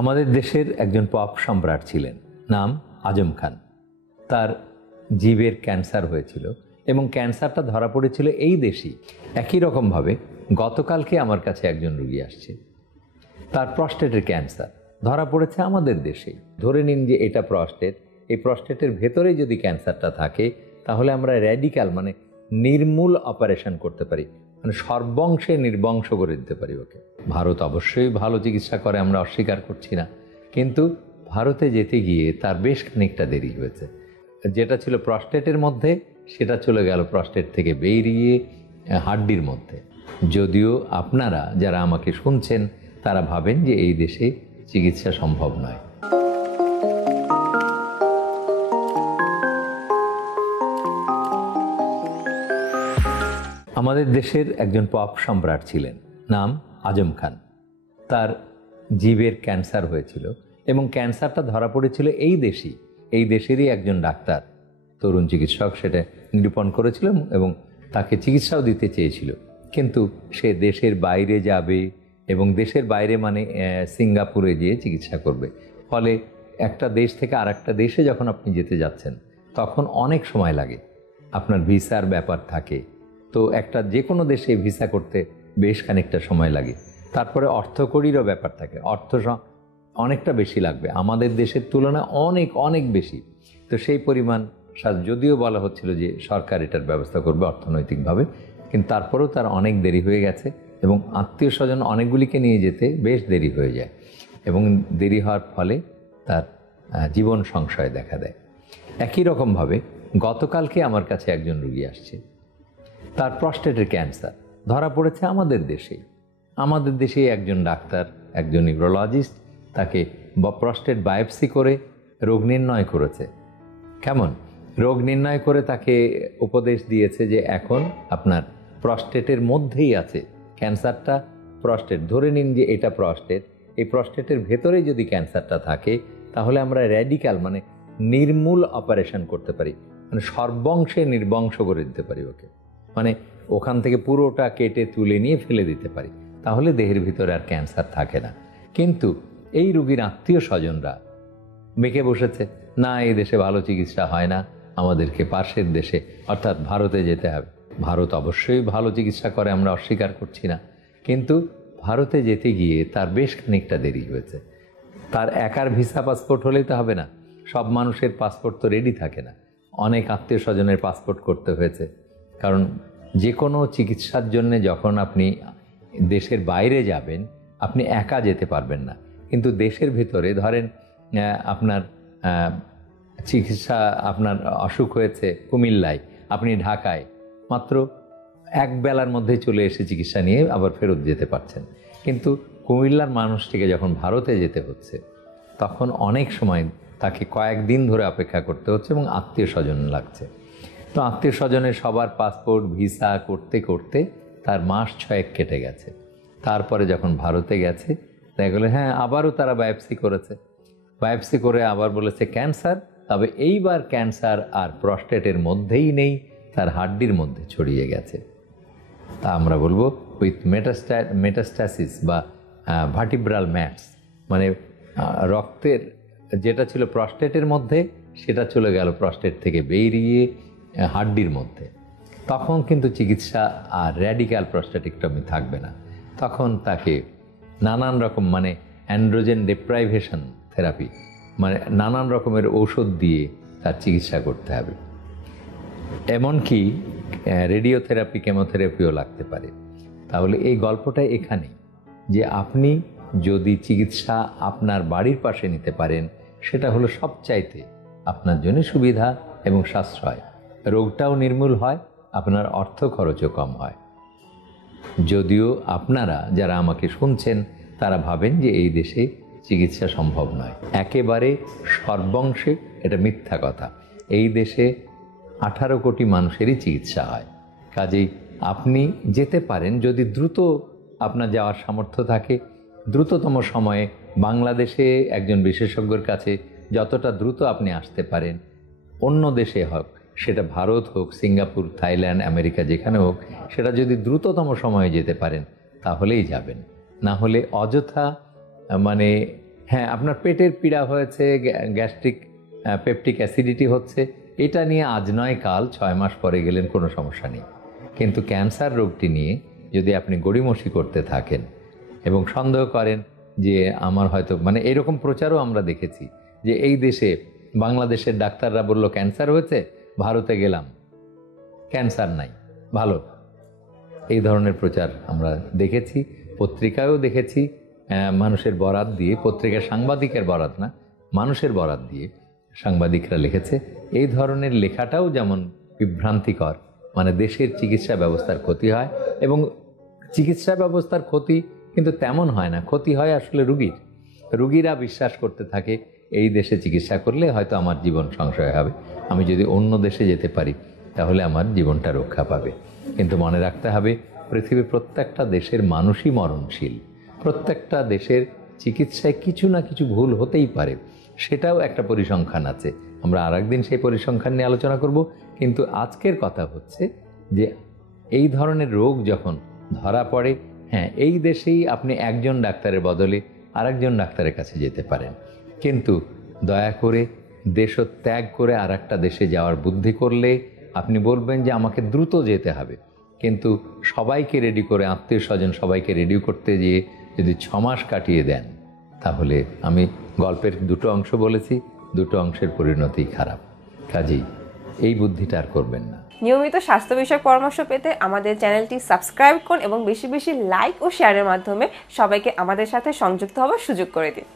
আমাদের দেশের একজন পপ সম্রাট ছিলেন, নাম আজম খান। তার জিভের ক্যান্সার হয়েছিল এবং ক্যান্সারটা ধরা পড়েছিল এই দেশেই। একই রকমভাবে গতকালকে আমার কাছে একজন রুগী আসছে, তার প্রস্টেটের ক্যান্সার ধরা পড়েছে আমাদের দেশেই। ধরে নিন যে এটা প্রস্টেট, এই প্রস্টেটের ভেতরে যদি ক্যান্সারটা থাকে তাহলে আমরা র্যাডিক্যাল নির্মূল অপারেশন করতে পারি, সর্বংশে নির্বংশ করে দিতে পারি ওকে। ভারত অবশ্যই ভালো চিকিৎসা করে, আমরা অস্বীকার করছি না, কিন্তু ভারতে যেতে গিয়ে তার বেশ খানিকটা দেরি হয়েছে। যেটা ছিল প্রস্টেটের মধ্যে সেটা চলে গেল প্রস্টেট থেকে বেরিয়ে হাড্ডির মধ্যে। যদিও আপনারা যারা আমাকে শুনছেন তারা ভাবেন যে এই দেশে চিকিৎসা সম্ভব নয়। আমাদের দেশের একজন পপ সম্রাট ছিলেন, নাম আজম খান। তার জিভের ক্যান্সার হয়েছিল এবং ক্যান্সারটা ধরা পড়েছিল এই দেশেরই একজন ডাক্তার, তরুণ চিকিৎসক সেটা নিরূপণ করেছিল এবং তাকে চিকিৎসাও দিতে চেয়েছিল। কিন্তু সে দেশের বাইরে যাবে এবং দেশের বাইরে সিঙ্গাপুরে গিয়ে চিকিৎসা করবে। ফলে একটা দেশ থেকে আর একটা দেশে যখন আপনি যেতে যাচ্ছেন তখন অনেক সময় লাগে, আপনার ভিসার ব্যাপার থাকে। তো একটা যে কোনো দেশে ভিসা করতে বেশ খানিকটা সময় লাগে। তারপরে অর্থকড়িরও ব্যাপার থাকে, অর্থ অনেকটা বেশি লাগবে, আমাদের দেশের তুলনায় অনেক অনেক বেশি। তো সেই পরিমাণ যদিও বলা হচ্ছিল যে সরকার এটার ব্যবস্থা করবে অর্থনৈতিকভাবে, কিন্তু তারপরেও তার অনেক দেরি হয়ে গেছে এবং আত্মীয় স্বজন অনেকগুলিকে নিয়ে যেতে বেশ দেরি হয়ে যায় এবং দেরি হওয়ার ফলে তার জীবন সংশয় দেখা দেয়। একই রকমভাবে গতকালকে আমার কাছে একজন রুগী আসছে, তার প্রস্টেটের ক্যান্সার ধরা পড়েছে আমাদের দেশেই একজন ডাক্তার, একজন নিউরোলজিস্ট তাকে প্রস্টেট বায়োপসি করে রোগ নির্ণয় করেছে। কেমন রোগ নির্ণয় করে তাকে উপদেশ দিয়েছে যে এখন আপনার প্রস্টেটের মধ্যেই আছে ক্যান্সারটা। প্রস্টেট ধরে নিন যে এটা প্রস্টেট, এই প্রস্টেটের ভেতরে যদি ক্যান্সারটা থাকে তাহলে আমরা র্যাডিক্যাল নির্মূল অপারেশন করতে পারি, সর্বংশে নির্বংশ করে দিতে পারি ওকে। ওখান থেকে পুরোটা কেটে তুলে নিয়ে ফেলে দিতে পারি, তাহলে দেহের ভিতরে আর ক্যান্সার থাকে না। কিন্তু এই রোগীর আত্মীয় স্বজনরা মেকে বসেছে, না এই দেশে ভালো চিকিৎসা হয় না, আমাদেরকে পাশের দেশে অর্থাৎ ভারতে যেতে হবে। ভারত অবশ্যই ভালো চিকিৎসা করে, আমরা অস্বীকার করছি না, কিন্তু ভারতে যেতে গিয়ে তার বেশ খানিকটা দেরি হয়েছে। তার একার ভিসা পাসপোর্ট হলেই তো হবে না, সব মানুষের পাসপোর্ট তো রেডি থাকে না, অনেক আত্মীয় স্বজনের পাসপোর্ট করতে হয়েছে। কারণ যে কোনো চিকিৎসার জন্য যখন আপনি দেশের বাইরে যাবেন আপনি একা যেতে পারবেন না, কিন্তু দেশের ভিতরে ধরেন আপনার চিকিৎসা, আপনার অসুখ হয়েছে কুমিল্লায়, আপনি ঢাকায় মাত্র এক বেলার মধ্যে চলে এসে চিকিৎসা নিয়ে আবার ফেরত যেতে পারছেন। কিন্তু কুমিল্লার মানুষটিকে যখন ভারতে যেতে হচ্ছে তখন অনেক সময় তাকে কয়েকদিন ধরে অপেক্ষা করতে হচ্ছে এবং আত্মীয় স্বজন লাগছে। তো আত্মীয় স্বজনের সবার পাসপোর্ট ভিসা করতে করতে তার মাস 6 কেটে গেছে। তারপরে যখন ভারতে গেছে দেখা গেল হ্যাঁ আবারও তারা বায়োপসি করেছে, বায়োপসি করে আবার বলেছে ক্যান্সার, তবে এইবার ক্যান্সার আর প্রস্টেটের মধ্যেই নেই, তার হাড্ডির মধ্যে ছড়িয়ে গেছে। তা আমরা বলবো উইথ মেটাস্ট্যাসিস বা ভার্টিব্রাল ম্যাটস, রক্তের যেটা ছিল প্রস্টেটের মধ্যে সেটা চলে গেল প্রস্টেট থেকে বেরিয়ে হাড্ডির মধ্যে। তখন কিন্তু চিকিৎসা আর র্যাডিক্যাল প্রস্টেটেক্টমি থাকবে না, তখন তাকে নানান রকম অ্যান্ড্রোজেন ডেপ্রাইভেশন থেরাপি, নানান রকমের ঔষধ দিয়ে তার চিকিৎসা করতে হবে। এমনকি রেডিওথেরাপি, কেমোথেরাপিও লাগতে পারে। তাহলে এই গল্পটা এখানে যে আপনি যদি চিকিৎসা আপনার বাড়ির পাশে নিতে পারেন সেটা হলো সবচাইতে আপনার জন্য সুবিধা এবং সাশ্রয়, রোগটাও নির্মূল হয়, আপনার অর্থ খরচও কম হয়। যদিও আপনারা যারা আমাকে শুনছেন তারা ভাবেন যে এই দেশে চিকিৎসা সম্ভব নয়, একেবারে সর্বংশে এটা মিথ্যা কথা। এই দেশে 18 কোটি মানুষেরই চিকিৎসা হয়, কাজেই আপনি যেতে পারেন যদি দ্রুত আপনার যাওয়ার সামর্থ্য থাকে। দ্রুততম সময়ে বাংলাদেশে একজন বিশেষজ্ঞের কাছে যতটা দ্রুত আপনি আসতে পারেন, অন্য দেশে হোক, সেটা ভারত হোক, সিঙ্গাপুর, থাইল্যান্ড, আমেরিকা, যেখানে হোক, সেটা যদি দ্রুততম সময়ে যেতে পারেন তাহলেই যাবেন। না হলে অযথা হ্যাঁ, আপনার পেটের পীড়া হয়েছে, গ্যাস্ট্রিক পেপটিক অ্যাসিডিটি হচ্ছে, এটা নিয়ে আজ নয় কাল 6 মাস পরে গেলেন, কোনো সমস্যা নেই। কিন্তু ক্যান্সার রোগটি নিয়ে যদি আপনি গড়িমসি করতে থাকেন এবং সন্দেহ করেন যে আমার হয়তো, মানে এরকম প্রচারও আমরা দেখেছি যে এই দেশে বাংলাদেশের ডাক্তাররা বলল ক্যান্সার হয়েছে, ভারতে গেলাম ক্যান্সার নাই, ভালো, এই ধরনের প্রচার আমরা দেখেছি, পত্রিকায়ও দেখেছি। মানুষের বরাত দিয়ে, পত্রিকার সাংবাদিকের বরাত না, মানুষের বরাত দিয়ে সাংবাদিকরা লিখেছে। এই ধরনের লেখাটাও যেমন বিভ্রান্তিকর, মানে দেশের চিকিৎসা ব্যবস্থার ক্ষতি হয়, এবং চিকিৎসা ব্যবস্থার ক্ষতি কিন্তু তেমন হয় না, ক্ষতি হয় আসলে রুগীরা বিশ্বাস করতে থাকে এই দেশে চিকিৎসা করলে হয়তো আমার জীবন সংশয় হবে, আমি যদি অন্য দেশে যেতে পারি তাহলে আমার জীবনটা রক্ষা পাবে। কিন্তু মনে রাখতে হবে, পৃথিবীর প্রত্যেকটা দেশের মানুষই মরণশীল, প্রত্যেকটা দেশের চিকিৎসায় কিছু না কিছু ভুল হতেই পারে, সেটাও একটা পরিসংখ্যান আছে। আমরা আরেকদিন সেই পরিসংখ্যান নিয়ে আলোচনা করব। কিন্তু আজকের কথা হচ্ছে যে এই ধরনের রোগ যখন ধরা পড়ে, হ্যাঁ, এই দেশেই আপনি একজন ডাক্তারের বদলে আরেকজন ডাক্তারের কাছে যেতে পারেন, কিন্তু দয়া করে দেশত্যাগ করে আর একটা দেশে যাওয়ার বুদ্ধি করলে আপনি বলবেন যে আমাকে দ্রুত যেতে হবে, কিন্তু সবাইকে রেডি করে, আত্মীয় স্বজন সবাইকে রেডি করতে গিয়ে যদি 6 মাস কাটিয়ে দেন, তাহলে আমি গল্পের দুটো অংশ বলেছি, দুটো অংশের পরিণতি খারাপ। কাজেই এই বুদ্ধিটা আর করবেন না। নিয়মিত স্বাস্থ্য বিষয়ক পরামর্শ পেতে আমাদের চ্যানেলটি সাবস্ক্রাইব করুন এবং বেশি বেশি লাইক ও শেয়ারের মাধ্যমে সবাইকে আমাদের সাথে সংযুক্ত হওয়ার সুযোগ করে দিন।